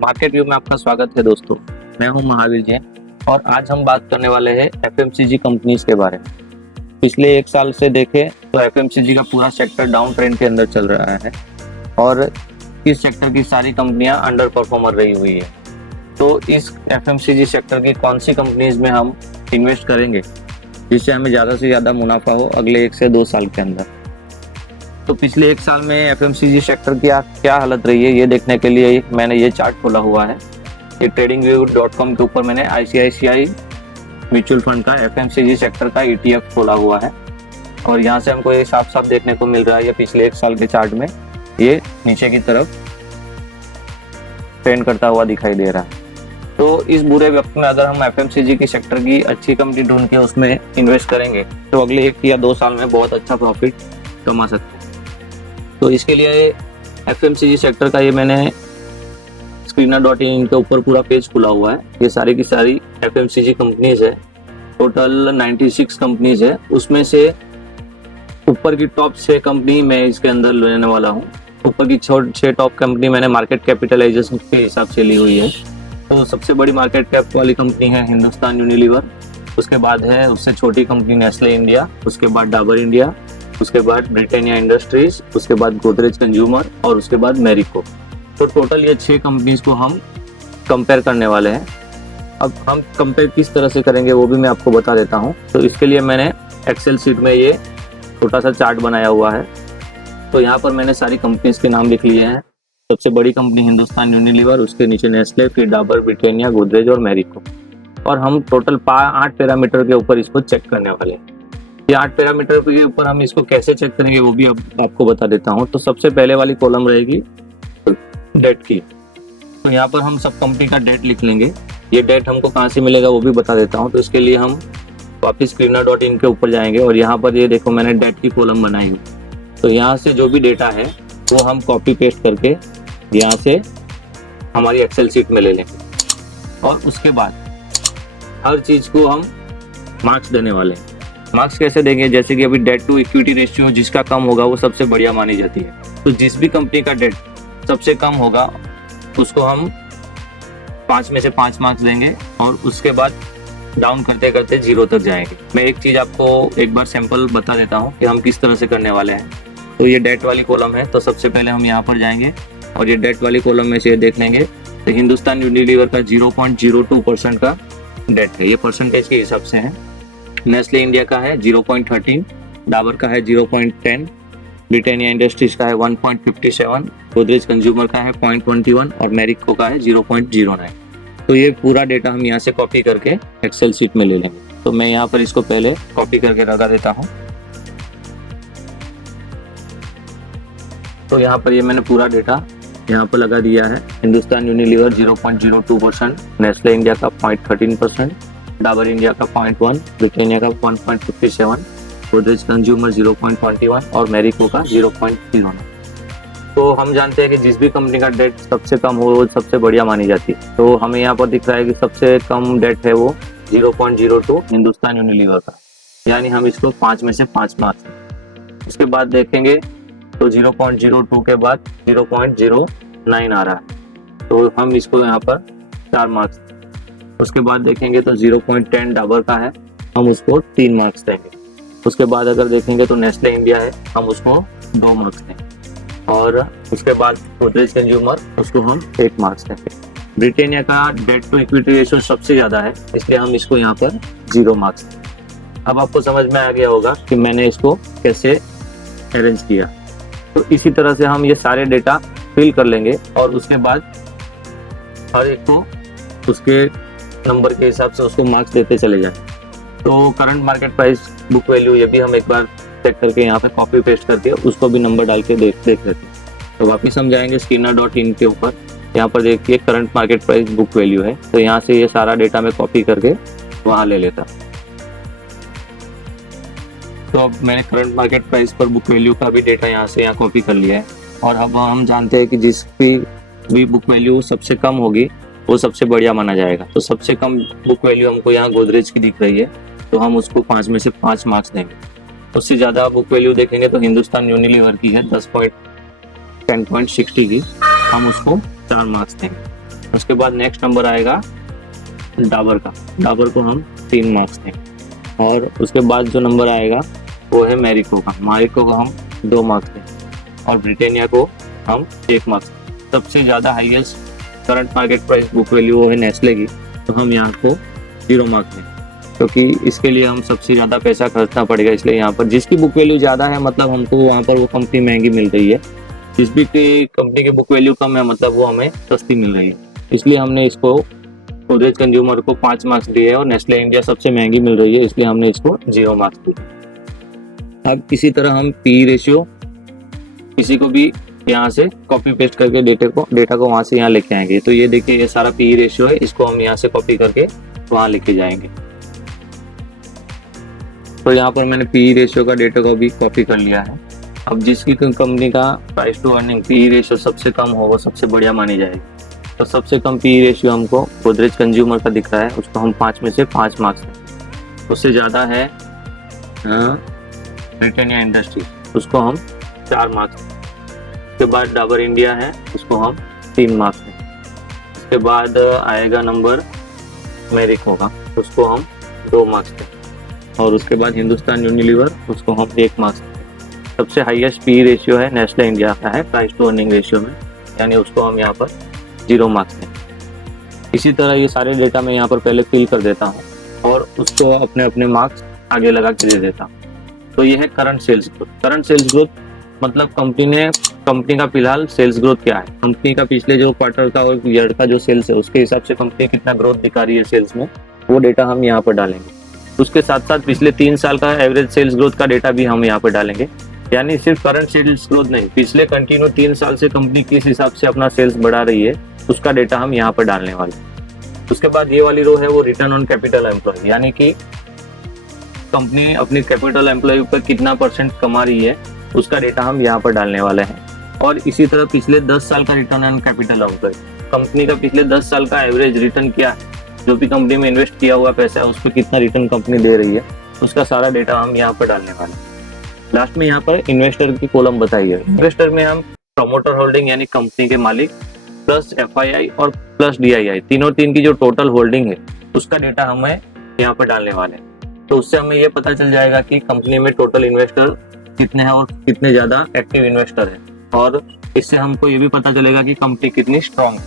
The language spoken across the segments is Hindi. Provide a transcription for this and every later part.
मार्केट व्यू में आपका स्वागत है दोस्तों। मैं हूं महावीर जैन और आज हम बात करने वाले हैं एफएमसीजी कंपनीज के बारे में। पिछले एक साल से देखें तो एफएमसीजी का पूरा सेक्टर डाउन ट्रेंड के अंदर चल रहा है और इस सेक्टर की सारी कंपनियां अंडर परफॉर्मर रही हुई है। तो इस एफएमसीजी सेक्टर की कौन सी कंपनीज में हम इन्वेस्ट करेंगे जिससे हमें ज़्यादा से ज़्यादा मुनाफा हो अगले 1 से 2 साल के अंदर। तो पिछले एक साल में एफएमसीजी सेक्टर की क्या हालत रही है ये देखने के लिए मैंने ये चार्ट खोला हुआ है। ये tradingview.com के ऊपर मैंने आईसीआईसीआई म्यूचुअल फंड का एफएमसीजी सेक्टर का ETF खोला हुआ है और यहाँ से हमको ये साफ साफ देखने को मिल रहा है। ये पिछले एक साल के चार्ट में ये नीचे की तरफ ट्रेंड करता हुआ दिखाई दे रहा है। तो इस बुरे वक्त में अगर हम एफएमसीजी की सेक्टर की अच्छी कंपनी ढूंढ के उसमें इन्वेस्ट करेंगे तो अगले 1 या 2 साल में बहुत अच्छा प्रॉफिट कमा सकते हैं। तो इसके लिए एफएमसीजी सेक्टर का ये मैंने screener.in के ऊपर पूरा पेज खुला हुआ है। ये सारी की सारी एफएमसीजी कंपनीज है, टोटल 96 कंपनीज है। उसमें से ऊपर की टॉप 6 कंपनी मैं इसके अंदर लेने वाला हूँ। ऊपर की 6 टॉप कंपनी मैंने मार्केट कैपिटलाइजेशन के हिसाब से ली हुई है। तो सबसे बड़ी मार्केट कैप वाली कंपनी है हिंदुस्तान यूनिलीवर, उसके बाद है उससे छोटी कंपनी नेस्ले इंडिया, उसके बाद डाबर इंडिया, उसके बाद ब्रिटानिया इंडस्ट्रीज, उसके बाद गोदरेज कंज्यूमर और उसके बाद मैरिको। तो टोटल ये 6 कंपनीज को हम कंपेयर करने वाले हैं। अब हम कंपेयर किस तरह से करेंगे वो भी मैं आपको बता देता हूँ। तो इसके लिए मैंने एक्सेल शीट में ये छोटा सा चार्ट बनाया हुआ है। तो यहाँ पर मैंने सारी कंपनीज के नाम लिख लिए हैं। सबसे बड़ी कंपनी हिंदुस्तान यूनिलीवर, उसके नीचे नेस्ले, फिर डाबर, ब्रिटानिया, गोदरेज और मैरिको। और हम टोटल 8 पैरामीटर के ऊपर इसको चेक करने वाले हैं। ये 8 पैरामीटर के ऊपर हम इसको कैसे चेक करेंगे वो भी अब आपको बता देता हूँ। तो सबसे पहले वाली कॉलम रहेगी डेट की। तो यहाँ पर हम सब कंपनी का डेट लिख लेंगे। ये डेट हमको कहाँ से मिलेगा वो भी बता देता हूँ। तो इसके लिए हम वापस screener.in के ऊपर जाएंगे और यहाँ पर ये देखो मैंने डेट की कॉलम बनाई है। तो यहाँ से जो भी डेटा है वो हम कॉपी पेस्ट करके यहाँ से हमारी एक्सेल शीट में ले लेंगे और उसके बाद हर चीज़ को हम मार्क्स देने वाले हैं। मार्क्स कैसे देंगे, जैसे कि अभी डेट टू इक्विटी रेशियो जिसका कम होगा वो सबसे बढ़िया मानी जाती है। तो जिस भी कंपनी का डेट सबसे कम होगा उसको हम 5 में से 5 मार्क्स देंगे और उसके बाद डाउन करते करते 0 तक जाएंगे। मैं एक चीज़ आपको एक बार सैंपल बता देता हूँ कि हम किस तरह से करने वाले हैं। तो ये डेट वाली कॉलम है। तो सबसे पहले हम यहाँ पर जाएंगे और ये डेट वाली कॉलम में से देख लेंगे। तो हिंदुस्तान यूनिलीवर का 0.02% का डेट है, ये परसेंटेज के हिसाब से है। नेस्ले इंडिया का है 0.13, डाबर का है 0.10, ब्रिटानिया इंडस्ट्रीज का है 1.57, गोदरेज कंज्यूमर का है 0.21 और मैरिको का है 0.09। तो ये पूरा डेटा हम यहाँ से कॉपी करके एक्सेल शीट में ले लेंगे। तो मैं यहाँ पर इसको पहले कॉपी करके लगा देता हूँ। तो यहाँ पर ये मैंने पूरा डेटा यहाँ पर लगा दिया है। हिंदुस्तान यूनिलीवर 0.02%, नेस्ले इंडिया का 0.13%, डाबर इंडिया का 0.1, ब्रिटानिया का 1.57, गोदरेज कंज्यूमर 0.21 और मैरिको का 0.09। तो हम जानते हैं कि जिस भी कंपनी का डेट सबसे कम हो वो सबसे बढ़िया मानी जाती है। तो हमें यहाँ पर दिख रहा है कि सबसे कम डेट है वो 0.02 हिंदुस्तान यूनिलीवर का, यानी हम इसको 5 में से 5 मार्क्स। उसके बाद देखेंगे तो 0.02 के बाद 0.09 आ रहा है, तो हम इसको यहाँ पर 4 मार्क्स। उसके बाद देखेंगे तो 0.10 डाबर का है, हम उसको 3 मार्क्स देंगे। उसके बाद अगर देखेंगे तो नेस्ले इंडिया है, हम उसको 2 मार्क्स देंगे। और उसके बाद गोदरेज कंज्यूमर, उसको हम 1 मार्क्स देंगे। ब्रिटानिया का डेट टू इक्विटी रेशियो सबसे ज़्यादा है, इसलिए हम इसको यहाँ पर 0 मार्क्स देंगे। अब आपको समझ में आ गया होगा कि मैंने इसको कैसे अरेंज किया। तो इसी तरह से हम ये सारे डेटा फिल कर लेंगे और उसके बाद हर एक को उसके नंबर के हिसाब से उसको मार्क्स देते चले जाएं। तो current market price, book value, ये भी हम एक बार चेक करके यहाँ पे कॉपी पेस्ट करके उसको भी नंबर डाल के देख लेते हैं। तो वापस हम जाएंगे screener.in के ऊपर। यहाँ पर देखिए current market price, book value है। तो यहाँ से ये सारा डेटा मैं कॉपी करके वहाँ ले लेता। तो अब मैंने करंट मार्केट प्राइस पर बुक वैल्यू का भी डेटा यहाँ से कॉपी कर लिया है। और अब हम जानते हैं कि जिस भी बुक वैल्यू सबसे कम होगी वो सबसे बढ़िया माना जाएगा। तो सबसे कम बुक वैल्यू हमको यहाँ गोदरेज की दिख रही है, तो हम उसको 5 में से 5 मार्क्स देंगे। उससे ज़्यादा बुक वैल्यू देखेंगे तो हिंदुस्तान यूनिलीवर की है 10.60 की, हम उसको 4 मार्क्स देंगे। उसके बाद नेक्स्ट नंबर आएगा डाबर का, डाबर को हम 3 मार्क्स देंगे। और उसके बाद जो नंबर आएगा वो है मैरिको का, मैरिको को हम 2 मार्क्स देंगे। और ब्रिटानिया को हम 1 मार्क्स। सबसे ज़्यादा highest current market price book value वो है नेस्ले की, तो हम यहाँ को 0 मार्क्स देंगे, क्योंकि इसके लिए हम सबसे ज़्यादा पैसा खर्चना पड़ेगा। इसलिए यहाँ पर जिसकी बुक वैल्यू ज़्यादा है मतलब हमको वहाँ पर वो कंपनी महंगी मिल रही है, जिस भी कंपनी की बुक वैल्यू कम है मतलब वो हमें सस्ती मिल रही है। इसलिए हमने इसको गोदरेज कंज्यूमर को 5 मार्क्स दिए और नेस्ले इंडिया सबसे महंगी मिल रही है इसलिए हमने इसको 0 मार्क्स दिए। अब इसी तरह हम पी रेशियो किसी को भी यहाँ से कॉपी पेस्ट करके डेटा को वहाँ से यहाँ लेके आएंगे। तो ये देखिए ये सारा पी रेशियो है, इसको हम यहाँ से कॉपी करके वहाँ लेके जाएंगे। तो यहाँ पर मैंने पी रेशियो का डेटा को भी कॉपी कर लिया है। अब जिसकी कंपनी का price to earning P ratio सबसे कम हो वो सबसे बढ़िया मानी जाएगी। तो सबसे कम पी रेशियो हमको गोदरेज कंज्यूमर का दिख रहा है, उसको हम 5 में से 5 मार्क्स दें। उससे ज़्यादा है ब्रिटानिया इंडस्ट्रीज, उसको हम 4 मार्क्स दें। उसके बाद डाबर इंडिया है, उसको हम 3 मार्क्स दें। उसके बाद आएगा नंबर मैरिको का, उसको हम 2 मार्क्स दें। और उसके बाद हिंदुस्तान यूनिलीवर, उसको हम 1 मार्क्स दें। सबसे हाईएस्ट पी रेशियो है नेस्ले इंडिया का है प्राइस टू अर्निंग रेशियो में, यानी उसको हम यहाँ पर 0 मार्क्स दें। इसी तरह ये सारे डेटा मैं यहाँ पर पहले फिल कर देता हूँ और उसको अपने अपने मार्क्स आगे लगा के दे देता हूँ। तो ये है current sales growth. Current sales growth मतलब कंपनी का फिलहाल सेल्स ग्रोथ क्या है, कंपनी का पिछले जो क्वार्टर का और ईयर का जो सेल्स है उसके हिसाब से कंपनी कितना ग्रोथ दिखा रही है सेल्स में, वो डेटा हम यहाँ पर डालेंगे। उसके साथ साथ पिछले 3 साल का एवरेज सेल्स ग्रोथ का डेटा भी हम यहाँ पर डालेंगे। यानी सिर्फ करंट सेल्स ग्रोथ नहीं, पिछले कंटिन्यू 3 साल से कंपनी किस हिसाब से अपना सेल्स बढ़ा रही है उसका डेटा हम यहाँ पर डालने वाले हैं। उसके बाद ये वाली रो है वो रिटर्न ऑन कैपिटल एम्प्लॉय, यानी कि कंपनी अपनी कैपिटल एम्प्लॉय पर कितना % कमा रही है उसका डेटा हम यहाँ पर डालने वाले हैं। और इसी तरह पिछले 10 साल का return on capital employ, company का पिछले 10 साल का एवरेज रिटर्न क्या है, जो भी कंपनी में इन्वेस्ट किया हुआ पैसा है उस पर कितना रिटर्न कंपनी दे रही है उसका सारा डेटा हम यहाँ पर डालने वाले हैं। लास्ट में यहाँ पर इन्वेस्टर की कॉलम बताई है। इन्वेस्टर में हम प्रमोटर होल्डिंग यानी कंपनी के मालिक प्लस FII और प्लस DII, तीन की जो टोटल होल्डिंग है उसका डेटा हमें यहाँ पर डालने वाले हैं। तो उससे हमें ये पता चल जाएगा कि कंपनी में टोटल इन्वेस्टर कितने हैं और कितने ज्यादा एक्टिव इन्वेस्टर हैं। और इससे हमको ये भी पता चलेगा कि कंपनी कितनी स्ट्रांग है,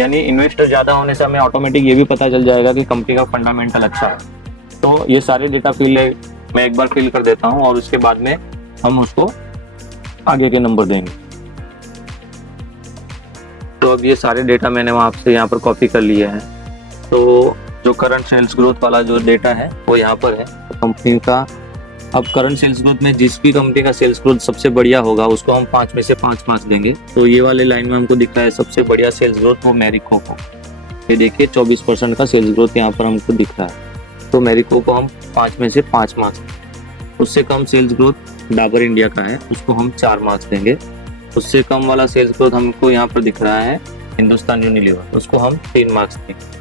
यानी इन्वेस्टर ज्यादा होने से हमें ऑटोमेटिक ये भी पता चल जाएगा कि कंपनी का फंडामेंटल अच्छा है। तो ये सारे डेटा मैं एक बार फिल कर देता हूँ और उसके बाद में हम उसको आगे के नंबर देंगे। तो अब ये सारे डेटा मैंने वहाँ से यहाँ पर कॉपी कर लिए हैं। तो जो करंट सेल्स ग्रोथ वाला जो डेटा है वो यहाँ पर है कंपनी का। अब करंट सेल्स ग्रोथ में जिस भी कंपनी का सेल्स ग्रोथ सबसे बढ़िया होगा उसको हम 5 में से 5 मार्क्स देंगे। तो ये वाले लाइन में हमको दिख रहा है सबसे बढ़िया सेल्स ग्रोथ वो मैरिको को, ये देखिए 24% का सेल्स ग्रोथ यहाँ पर हमको दिख रहा है। तो मैरिको को हम 5 में से 5 मार्क्स। उससे कम सेल्स ग्रोथ डाबर इंडिया का है, उसको हम 4 मार्क्स देंगे। उससे कम वाला सेल्स ग्रोथ हमको यहाँ पर दिख रहा है हिंदुस्तान यूनिलीवर, उसको हम 3 मार्क्स देंगे।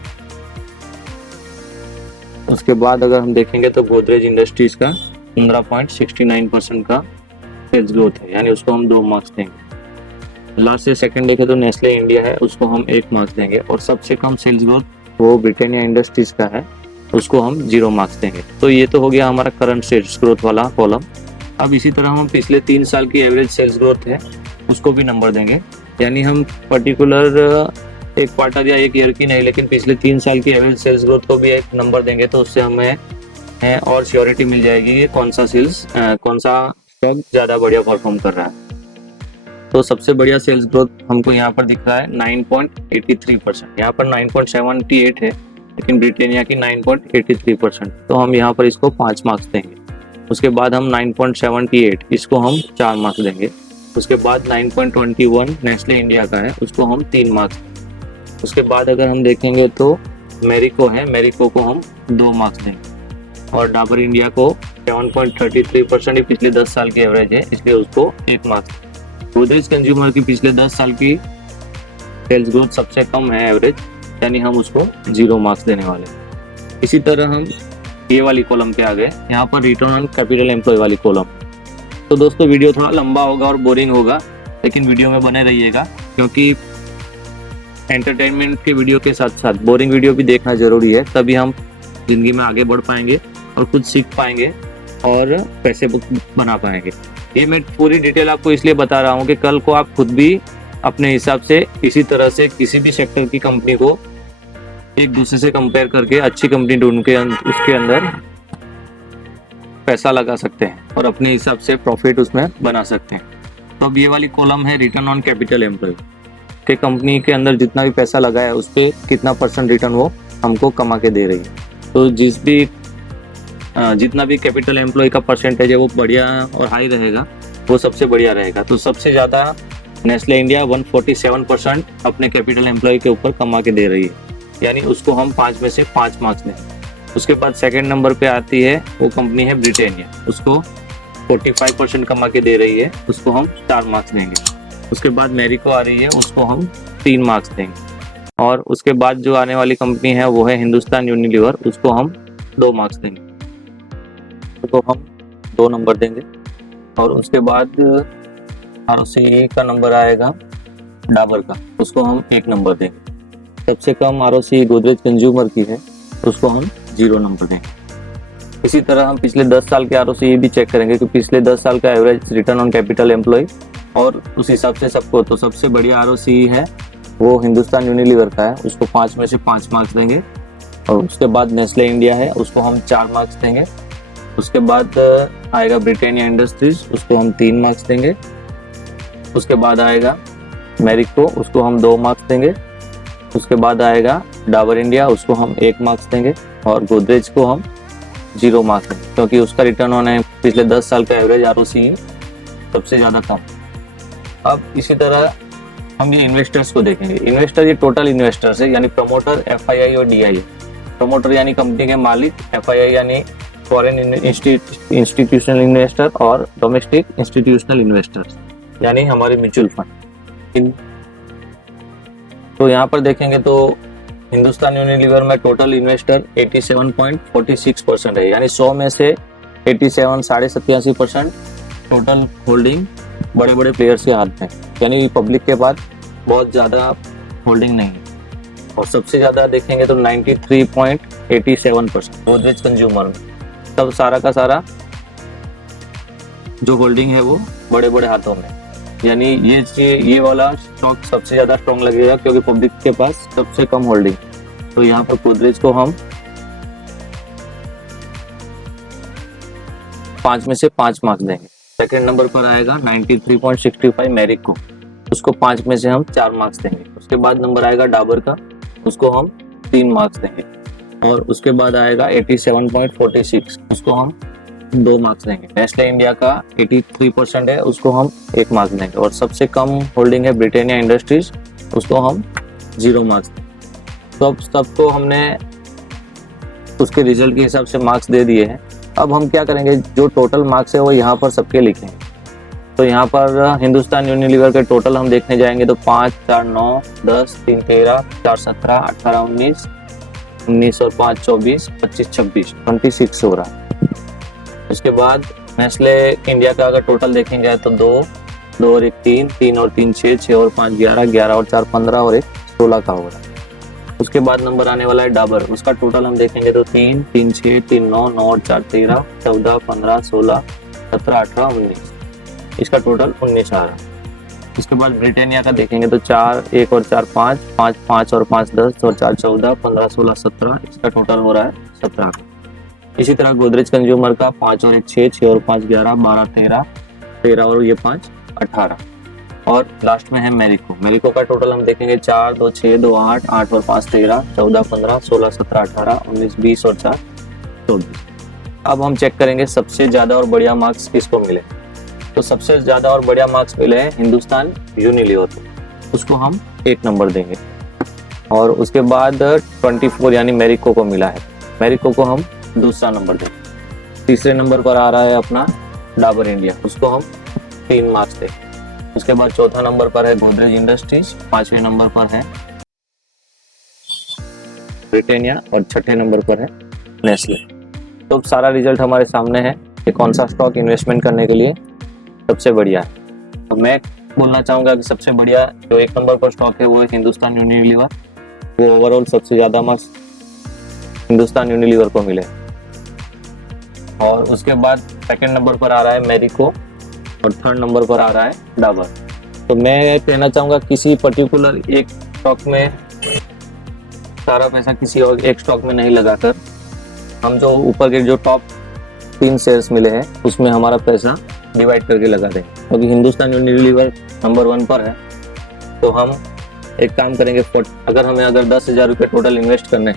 उसके बाद अगर हम देखेंगे तो गोदरेज इंडस्ट्रीज का 15.69% का सेल्स ग्रोथ है, यानी उसको हम 2 मार्क्स देंगे। लास्ट से सेकंड देखे तो नेस्ले इंडिया है, उसको हम 1 मार्क्स देंगे। और सबसे कम सेल्स ग्रोथ वो ब्रिटानिया इंडस्ट्रीज का है, उसको हम 0 मार्क्स देंगे। तो ये तो हो गया हमारा करंट सेल्स ग्रोथ वाला कॉलम। अब इसी तरह हम पिछले 3 साल की एवरेज सेल्स ग्रोथ है उसको भी नंबर देंगे, यानी हम पर्टिकुलर एक क्वार्टर या एक ईयर की नहीं लेकिन पिछले 3 साल की एवरेज सेल्स ग्रोथ को भी एक नंबर देंगे। तो उससे हमें और श्योरिटी मिल जाएगी कि कौन सा स्टॉक ज़्यादा बढ़िया परफॉर्म कर रहा है। तो सबसे बढ़िया सेल्स ग्रोथ हमको यहाँ पर दिख रहा है 9.83%, यहाँ पर 9.78 है लेकिन ब्रिटानिया की 9.83%। तो हम यहाँ पर इसको 5 मार्क्स देंगे। उसके बाद हम 9.78 इसको हम 4 मार्क्स देंगे। उसके बाद 9.21 नेस्ले इंडिया का है, उसको हम 3 मार्क्स। उसके बाद अगर हम देखेंगे तो मैरिको है, मैरिको को हम 2 मार्क्स देंगे। और डाबर इंडिया को 7.33% पिछले 10 साल की एवरेज है इसलिए उसको 1 मार्क्स। गोदरेज कंज्यूमर की पिछले 10 साल की सेल्स ग्रोथ सबसे कम है एवरेज, यानी हम उसको 0 मार्क्स देने वाले। इसी तरह हम ये वाली कॉलम पे आ गए, यहाँ पर रिटर्न ऑन कैपिटल एम्प्लॉय वाली कॉलम। तो दोस्तों वीडियो थोड़ा लंबा होगा और बोरिंग होगा, लेकिन वीडियो में बने रहिएगा क्योंकि एंटरटेनमेंट के वीडियो के साथ साथ बोरिंग वीडियो भी देखना जरूरी है, तभी हम जिंदगी में आगे बढ़ पाएंगे और कुछ सीख पाएंगे और पैसे बना पाएंगे। ये मैं पूरी डिटेल आपको इसलिए बता रहा हूँ कि कल को आप खुद भी अपने हिसाब से इसी तरह से किसी भी सेक्टर की कंपनी को एक दूसरे से कंपेयर करके अच्छी कंपनी ढूंढ के उसके अंदर पैसा लगा सकते हैं और अपने हिसाब से प्रॉफिट उसमें बना सकते हैं। तो अब ये वाली कॉलम है रिटर्न ऑन कैपिटल एम्प्लॉय के, कंपनी के अंदर जितना भी पैसा लगा है उस पर कितना % रिटर्न वो हमको कमा के दे रही है। तो जितना भी कैपिटल एम्प्लॉय का परसेंटेज है वो बढ़िया और हाई रहेगा, वो सबसे बढ़िया रहेगा। तो सबसे ज़्यादा नेस्ले इंडिया 147% अपने कैपिटल एम्प्लॉय के ऊपर कमा के दे रही है, यानी उसको हम 5 में से 5 मार्क्स दें। उसके बाद सेकंड नंबर पे आती है वो कंपनी है ब्रिटेनिया, उसको 45% कमा के दे रही है, उसको हम 4 मार्क्स देंगे। उसके बाद मैरिको आ रही है, उसको हम 3 मार्क्स देंगे। और उसके बाद जो आने वाली कंपनी है वो है हिंदुस्तान यूनिलीवर, उसको हम 2 मार्क्स देंगे, तो हम 2 नंबर देंगे। और उसके बाद ROCE का नंबर आएगा डाबर का, उसको हम 1 नंबर देंगे। सबसे कम ROCE गोदरेज कंज्यूमर की है, उसको हम 0 नंबर देंगे। इसी तरह हम पिछले 10 साल के ROCE भी चेक करेंगे कि पिछले 10 साल का average return on capital employ, और उस हिसाब से सबको। तो सबसे बढ़िया ROCE है वो हिंदुस्तान यूनिलीवर का है, उसको 5 में से 5 मार्क्स देंगे। और उसके बाद नेस्ले इंडिया है, उसको हम 4 मार्क्स देंगे। उसके बाद आएगा ब्रिटेनिया इंडस्ट्रीज, उसको हम 3 मार्क्स देंगे। उसके बाद आएगा मैरिको, उसको हम 2 मार्क्स देंगे। उसके बाद आएगा डाबर इंडिया, उसको हम 1 मार्क्स देंगे। और गोदरेज को हम 0 मार्क्स देंगे, क्योंकि उसका रिटर्न ऑन है पिछले 10 साल का एवरेज ROCE सबसे ज़्यादा कम। अब इसी तरह हम ये इन्वेस्टर्स को देखेंगे। इन्वेस्टर ये टोटल इन्वेस्टर्स है, यानी प्रमोटर, FII और DII। प्रमोटर यानी कंपनी के मालिक, FII यानी फॉरेन इंस्टीट्यूशनल इन्वेस्टर, और डोमेस्टिक इंस्टीट्यूशनल इन्वेस्टर्स यानी हमारे म्यूचुअल फंड। तो यहाँ पर देखेंगे तो हिंदुस्तान यूनिलीवर में टोटल इन्वेस्टर 87.46% है, यानी 100 में से 87, 87.5% टोटल होल्डिंग बड़े बड़े प्लेयर्स के हाथ में, यानी पब्लिक के पास बहुत ज़्यादा होल्डिंग नहीं है। और सबसे ज़्यादा देखेंगे तो 93.87% गोदरेज कंज्यूमर में, तब सारा का सारा जो होल्डिंग है वो बड़े बड़े हाथों में, यानी ये वाला स्टॉक सबसे ज़्यादा स्ट्रॉन्ग लगेगा, क्योंकि पब्लिक के पास सबसे कम होल्डिंग। तो यहाँ पर गोदरेज को हम 5 में से 5 मार्क्स देंगे। सेकेंड नंबर पर आएगा 93.65 मैरिको, उसको 5 में से हम 4 मार्क्स देंगे। उसके बाद नंबर आएगा डाबर का, उसको हम 3 मार्क्स देंगे। और उसके बाद आएगा 87.46, उसको हम 2 मार्क्स देंगे। नेस्ले इंडिया का 83% है, उसको हम 1 मार्क्स देंगे। और सबसे कम होल्डिंग है ब्रिटेनिया इंडस्ट्रीज, उसको हम 0 मार्क्स देंगे। तो अब सबको हमने उसके रिजल्ट के हिसाब से मार्क्स दे दिए हैं। अब हम क्या करेंगे, जो टोटल मार्क्स है वो यहाँ पर सबके लिखेंगे। तो यहाँ पर हिंदुस्तान यूनिलीवर के टोटल हम देखने जाएंगे तो 5, 4, 9, 10, 3, 13, 4, 17, 18, 19 और 5, 24, 25, 26, 26 हो रहा है। उसके बाद नेस्ले इंडिया का अगर टोटल देखेंगे तो 2 और 1 3, 3 और 3 6, 6 और 5 11, 11 और 4 15 और 1 16 का हो रहा है। उसके बाद नंबर आने वाला है डाबर, उसका टोटल हम देखेंगे तो 3, 3, 6, 3, 9, 9 और 4 13, 14, 15, 16, 17, 18, 19, इसका टोटल 19 आ रहा है। इसके बाद ब्रिटेनिया का देखेंगे तो 4, 1 और 4 5, 5, 5 और 5 10 और 4 14, 15, 16, 17, इसका टोटल हो रहा है 17। इसी तरह गोदरेज कंज्यूमर का 5 और 1 6, 6 और 5 11, 12, 13, 13 और ये 5 18। और लास्ट में है मैरिको का टोटल हम देखेंगे 4, 2, 6, 2, 8, 8 और 5 13, 14, 15, 16, 17, 18, 19, 20 और 4 24। अब हम चेक करेंगे सबसे ज़्यादा और बढ़िया मार्क्स किसको मिले। तो सबसे ज़्यादा और बढ़िया मार्क्स मिले हैं हिंदुस्तान यूनिलीवर को, उसको हम 1 नंबर देंगे। और उसके बाद 24 यानी मैरिको को मिला है, मैरिको को हम दूसरा नंबर देंगे। तीसरे नंबर पर आ रहा है अपना डाबर इंडिया, उसको हम 3 मार्क्स देंगे। उसके बाद चौथा नंबर पर है गोदरेज इंडस्ट्रीज, 5वें नंबर पर है ब्रिटेनिया और 6ठे नंबर पर है नेस्ले। तो सारा रिजल्ट हमारे सामने है कि कौन सा स्टॉक इन्वेस्टमेंट करने के लिए सबसे बढ़िया है। तो मैं बोलना चाहूँगा कि सबसे बढ़िया जो 1 नंबर पर स्टॉक है वो है हिंदुस्तान यूनिलीवर। वो ओवरऑल सबसे ज़्यादा मार्क्स हिंदुस्तान यूनिलीवर को मिले। और उसके बाद सेकंड नंबर पर आ रहा है मैरिको और थर्ड नंबर पर आ रहा है डाबर। तो मैं कहना चाहूँगा किसी पर्टिकुलर एक स्टॉक में सारा पैसा किसी और एक स्टॉक में नहीं लगाकर हम जो ऊपर के जो टॉप 3 शेयर्स मिले हैं उसमें हमारा पैसा डिवाइड करके लगा दें। क्योंकि हिंदुस्तान यूनिलीवर नंबर 1 पर है तो हम एक काम करेंगे, अगर 10,000 रुपये टोटल इन्वेस्ट करने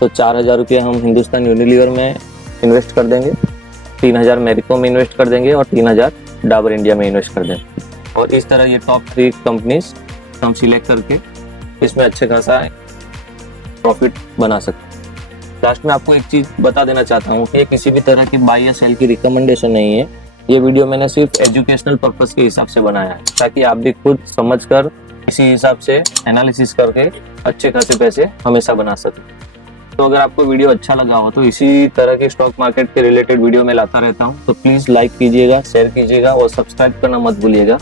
तो 4,000 रुपये हम हिंदुस्तान यूनिलीवर में इन्वेस्ट कर देंगे, 3,000 मैरिको में इन्वेस्ट कर देंगे और 3,000 डाबर इंडिया में इन्वेस्ट कर देंगे। और इस तरह ये टॉप 3 कंपनीज हम सिलेक्ट करके इसमें अच्छे खासा प्रॉफिट बना सकते हैं। लास्ट में आपको एक चीज़ बता देना चाहता हूँ कि ये किसी भी तरह की बाय या सेल की रिकमेंडेशन नहीं है। ये वीडियो मैंने सिर्फ एजुकेशनल पर्पस के हिसाब से बनाया है ताकि आप भी खुद समझकर इसी हिसाब से एनालिसिस करके अच्छे खासे पैसे हमेशा बना सकें। तो अगर आपको वीडियो अच्छा लगा हो तो इसी तरह के स्टॉक मार्केट के रिलेटेड वीडियो मैं लाता रहता हूँ। तो प्लीज़ लाइक कीजिएगा, शेयर कीजिएगा और सब्सक्राइब करना मत भूलिएगा।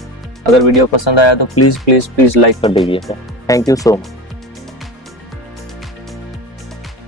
अगर वीडियो पसंद आया तो प्लीज़ लाइक कर दीजिएगा। Thank you so much.